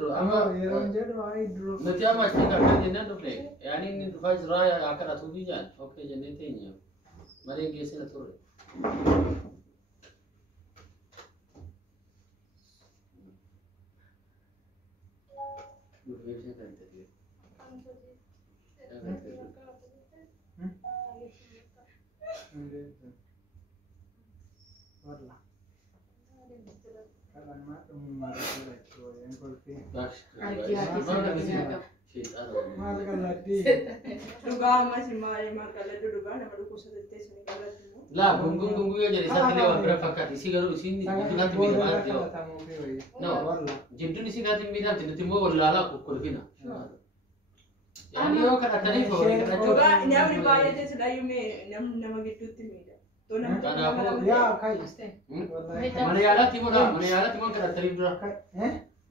jirru Amma yeroo jedhu waa'ee dura. nuti amma achi akka jennaan dhufne yaani inni dhufaa jiraa akka dhatuuf ijaan okkee jennee teenya malee geessina turre. Walla. Kadang mak marah itu yang kulfi. Mal kaladi. Duga masih mari makala duga nama duku sedete sini kalau tu. Lah, gunung ya jadi satu lewat berapa kali isi garu isi itu nanti bina dia. No, jintu isi nanti bina nanti mau lala kulfina. Yani yo kata tadi kau kata Duga ini apa dibayar je sudah yume nama gitu timida. Tu nama. Ya kai. Malayalam timur kata tadi dura.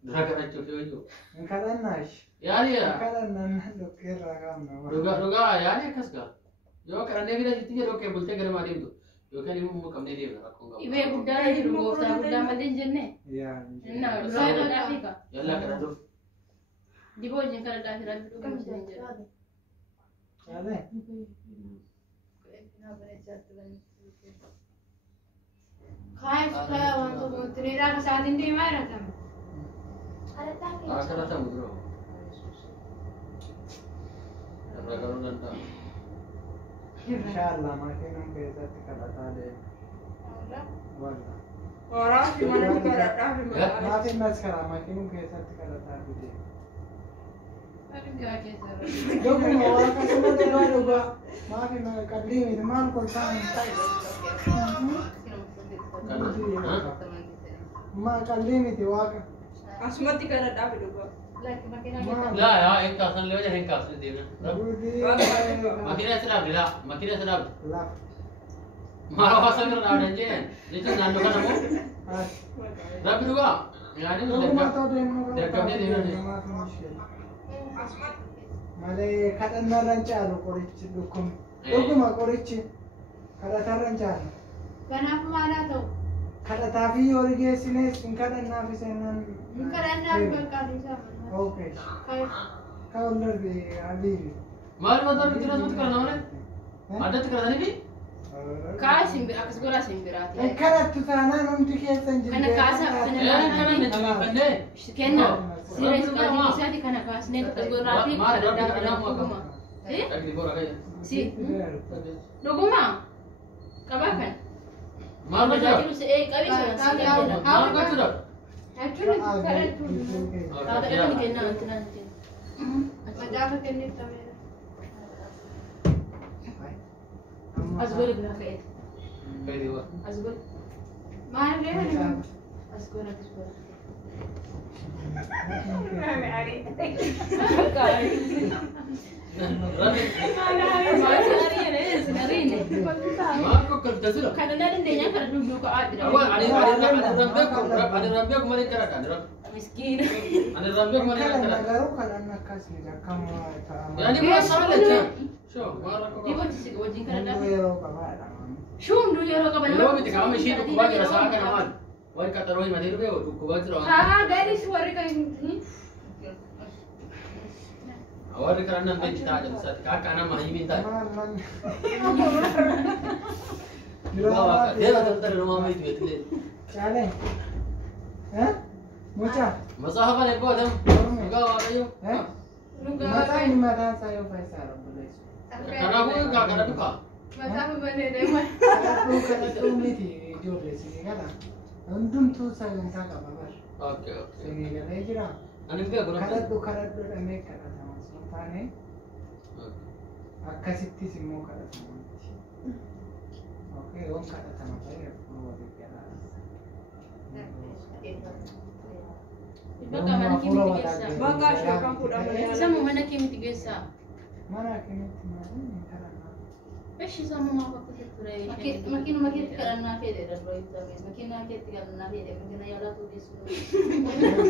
Dura kata cuci itu. Kadang nash. Yani ya. Kadang nan dokter ragam nama. Duga yani kas ga. Yo karena dia jadi tiga oke bulte gara mari itu. Yo kan ibu mau kamne dia aku enggak. Ibe budaya di rumah kita budaya madin jenne. Iya. Nah, saya ada Afrika. Yalla kada do. Di bawah jengkal ada akhirat itu kan masih jenne. Ada. Kaya untuk tirira ke saat ini mana tam? Kada tahu bro. Karena kalau nanti. Insyaallah makin kita kata deh. Walla. Orang di mana juga ada di mana. Makin mas sekarang makin kita kata deh. Tapi enggak ada cara. Dogo mau orang semua dewa dogo. Makin kadli itu mal kau sang. Ma kadli itu waka. Asmati kalau ada duga. Lah ya, एक कासन ले जा, एक कासन दे ना. Makinnya sedap dia, makinnya sedap. Lah. Marah kasan kan ada je. Jadi nanti kan kamu. Tapi juga, ya ini dekatnya dia ni. Male kadang naran calo korich dukum. Dukum korich. Kada taran calo. Kenapa mana tu? Kada tapi orang sini kadang nafi senan. Mungkin anda berkali sama. Okay. Kaya Kau lebih adil. Mal मतलब इतना मत करना हमने. आदत करा देनी भी. Kaya simbir, aku sekolah simbirat. Kada tu tanah nanti kita senjata. Karena kasa Yalan kan ni cuma pendek. Kena, sini sekolah di sana di kana kas nih tegur rapi. Lagi borak aja. Si, doguma, kabakan. Mal Kalau macam. jadi si kami sudah. Mal macam tu. actually kaya tu. Kalau ada ni kena nanti. Macam kini tamera. Asgol berapa itu? Kayak dia. Asgol, Mana dia ni? asgol nanti sekolah. Masih hari ini. Mal kok kerja sudah. Kadang ada dia yang kadang duduk ke ada. Awal ada rambut kemarin cara ada. Miskin. Ada rambut kemarin Kada cara. nagaru kada nakasi kamu Ya ni buat salah je. Show, marah kok. Di bawah sisi wajib kadang. Wero kabada. Shum dulu ya roka Lo mesti kami sih tu kuat rasakan aman. Wah kata rohi mati tu tu kuat rasakan. Ah, dari suara kaya. Awal kerana nanti kita aja saat kakak nama ini minta. Dia kata tadi rumah itu betul. Chale. Hah? Mucha. Masa apa ni kau dah? Enggak apa you? Hah? Luga Mata kaya. ni mata saya paisar boleh. Karena aku enggak karena duka. Mata apa benda dia mah? Kada tu miti jodoh sini kada. Undum tu saya entah apa bar. Oke. Sini kada ejira. Anu enggak kurang. Kada tu ame kada sama sultane. Akkasitti simmo kada sama. Oke, om kada sama saya perlu dikira. Baka mana kimi tigesa. Baka siya kang kuda mo Sama mana kimi tigesa. Mana kini mana kada. Peshi sama mau aku turai. Makin karena fede dan roy tapi makin nakit karena fede mungkin ayah lah tu disu.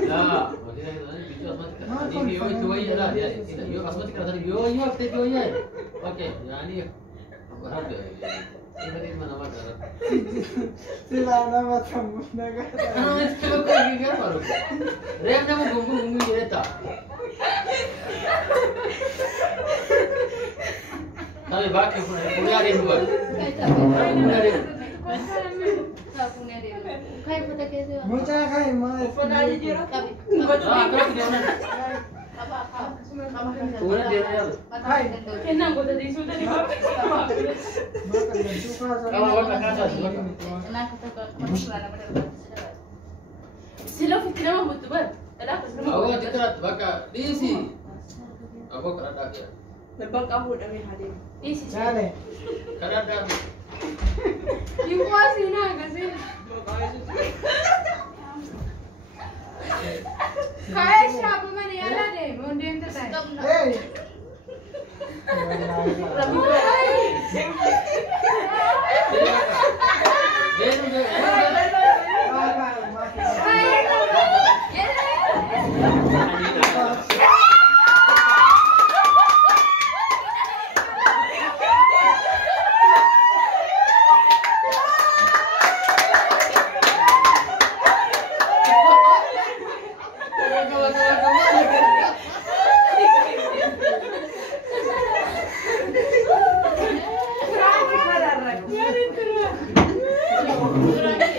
Lah, maksudnya tadi video asmat. Ini video itu aja lah dia. Tidak, yo asmat kerana tadi video yo aktif yo ya. Oke, yani berat deh. Ini mana mana. Sila nama tamu naga. Coba kayak gini baru. Rem nama gunggung gunggung Mami bakki punya ada dua. Kai tapi. Punya ada. Tak punya dia. Kai pada kese. Mucah kai mah. Uffata aja jira. Tapi. Ah, kalau dia mana? Apa? Punya dia mana? Kai. Kenang ko tadi sudah di bawah. Makan suka sama. Kalau buat kata suka. Enak kita masukkan apa dah. Sila fikir mah betul ber. Ada apa sih? Aku citra baka diisi. Aku kerada ya. Memang kamu udah hadir. Isi. Chale. Kerada. Yung kasi na kasi. Kaya siya pa man yala deh. Mundi yung tatay. Hey. Kurang